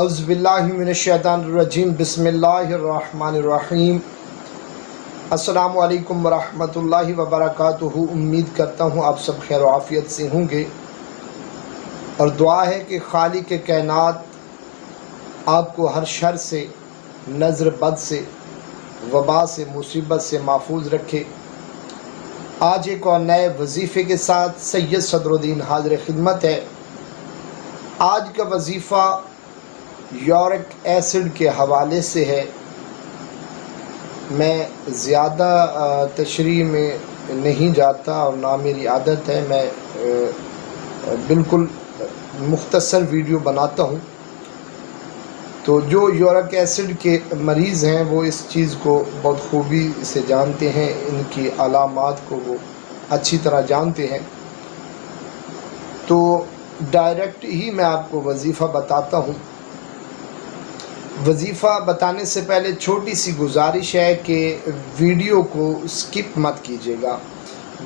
اعوذ باللہ من الشیطان الرجیم بسم اللہ الرحمن الرحیم۔ السلام علیکم ورحمۃ اللہ وبرکاتہ۔ امید کرتا ہوں آپ سب خیر و عافیت سے ہوں گے، اور دعا ہے کہ خالق کائنات آپ کو ہر شر سے، نظر بد سے، وبا سے، مصیبت سے محفوظ رکھے۔ آج ایک اور نئے وظیفے کے ساتھ سید صدر الدین حاضر خدمت ہے۔ آج کا وظیفہ یورک ایسڈ کے حوالے سے ہے۔ میں زیادہ تشریح میں نہیں جاتا اور نہ میری عادت ہے، میں بالکل مختصر ویڈیو بناتا ہوں، تو جو یورک ایسڈ کے مریض ہیں وہ اس چیز کو بہت خوبی سے جانتے ہیں، ان کی علامات کو وہ اچھی طرح جانتے ہیں۔ تو ڈائریکٹ ہی میں آپ کو وظیفہ بتاتا ہوں۔ وظیفہ بتانے سے پہلے چھوٹی سی گزارش ہے کہ ویڈیو کو سکپ مت کیجیے گا،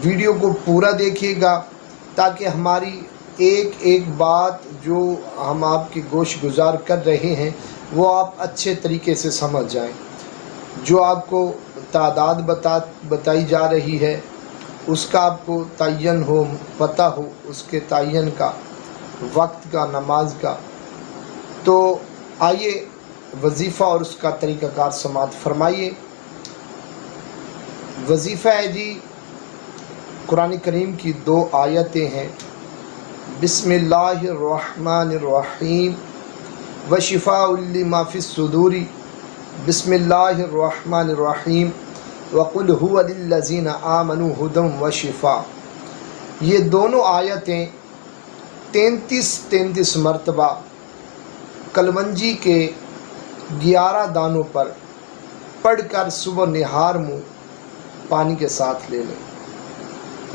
ویڈیو کو پورا دیکھیے گا، تاکہ ہماری ایک ایک بات جو ہم آپ کی گوش گزار کر رہے ہیں وہ آپ اچھے طریقے سے سمجھ جائیں۔ جو آپ کو تعداد بتائی جا رہی ہے اس کا آپ کو تعین ہو، پتہ ہو اس کے تعین کا، وقت کا، نماز کا۔ تو آئیے وظیفہ اور اس کا طریقہ کار سماعت فرمائیے۔ وظیفہ ہے جی، قرآن کریم کی 2 آیتیں ہیں۔ بسم اللہ الرحمن الرحیم وشفاء لما فی الصدور، بسم اللہ الرحمن الرحیم وقل هو للذین آمنوا ھدی وشفاء۔ یہ دونوں آیتیں 33 مرتبہ کلونجی کے 11 دانوں پر پڑھ کر صبح نہار منہ پانی کے ساتھ لے لیں۔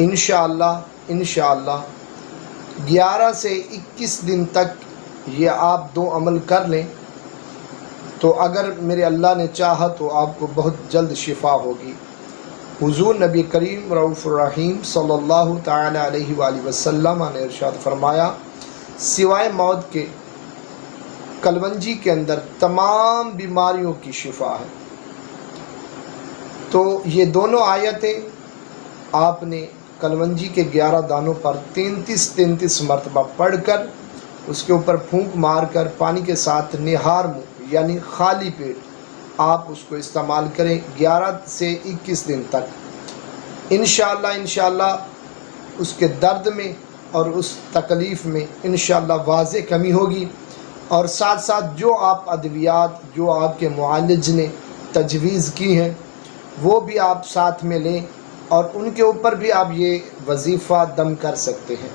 انشاءاللہ 11 سے 21 دن تک یہ آپ 2 عمل کر لیں تو اگر میرے اللہ نے چاہا تو آپ کو بہت جلد شفا ہوگی۔ حضور نبی کریم رؤوف الرحیم صلی اللہ تعالی علیہ وآلہ وسلم نے ارشاد فرمایا، سوائے موت کے کلونجی کے اندر تمام بیماریوں کی شفا ہے۔ تو یہ دونوں آیتیں آپ نے کلونجی کے 11 دانوں پر 33 مرتبہ پڑھ کر اس کے اوپر پھونک مار کر پانی کے ساتھ نہار منہ یعنی خالی پیٹ آپ اس کو استعمال کریں 11 سے 21 دن تک۔ انشاءاللہ اس کے درد میں اور اس تکلیف میں انشاءاللہ واضح کمی ہوگی، اور ساتھ ساتھ جو آپ ادویات جو آپ کے معالج نے تجویز کی ہیں وہ بھی آپ ساتھ میں لیں، اور ان کے اوپر بھی آپ یہ وظیفہ دم کر سکتے ہیں۔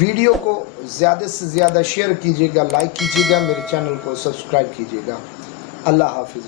ویڈیو کو زیادہ سے زیادہ شیئر کیجیے گا، لائک کیجیے گا، میرے چینل کو سبسکرائب کیجیے گا۔ اللہ حافظ۔